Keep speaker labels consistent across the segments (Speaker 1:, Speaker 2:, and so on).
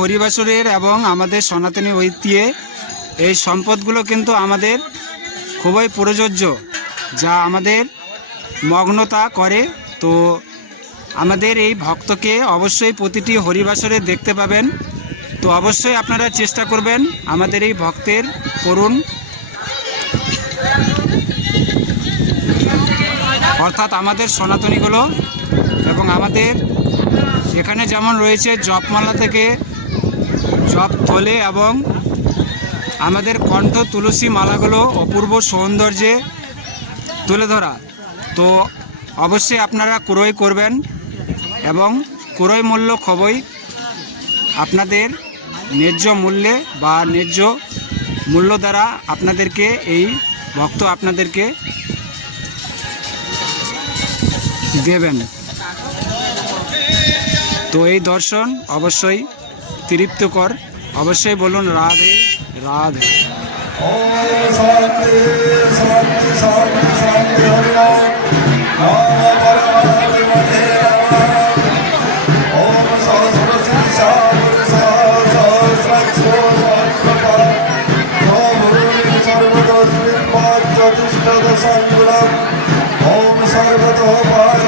Speaker 1: হরিবাসরের এবং আমাদের সনাতনী ঐতিহ্যে এই সম্পদগুলো কিন্তু আমাদের খুবই প্রযোজ্য, যা আমাদের মগ্নতা করে। তো আমাদের এই ভক্তকে অবশ্যই প্রতিটি হরিবাসরে দেখতে পাবেন। তো অবশ্যই আপনারা চেষ্টা করবেন আমাদের এই ভক্তের করুন অর্থাৎ আমাদের সনাতনীগুলো এবং আমাদের এখানে যেমন রয়েছে জপমালা থেকে জপ থলে এবং আমাদের কণ্ঠ তুলসী মালাগুলো অপূর্ব সৌন্দর্যে তুলে ধরা। তো অবশ্যই আপনারা ক্রয় করবেন এবং ক্রয় মূল্য খবই আপনাদের ন্যায্য মূল্যে বা ন্যায্য মূল্য দ্বারা আপনাদেরকে এই ভক্ত আপনাদেরকে দেবেন। তো এই দর্শন অবশ্যই তৃপ্তকর। অবশ্যই বলুন রাধে রাধে।
Speaker 2: সর্বত সর্বত সর্বত সর্বত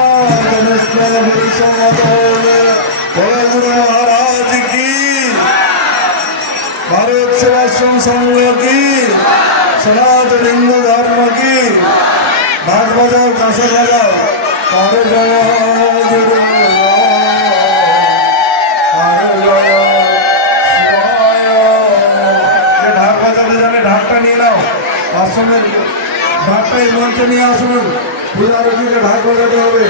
Speaker 2: ভারত সেবাশ্রম সংঘ কি সনাতন হিন্দু ধর্ম কি ভাগ বাজাও কাঁসা ঢাক বাজাতে ঢাকটা নিয়ে নাও আসনের ঢাকটা এই নিয়ে আসুন পূজার ঢাক বাজাতে হবে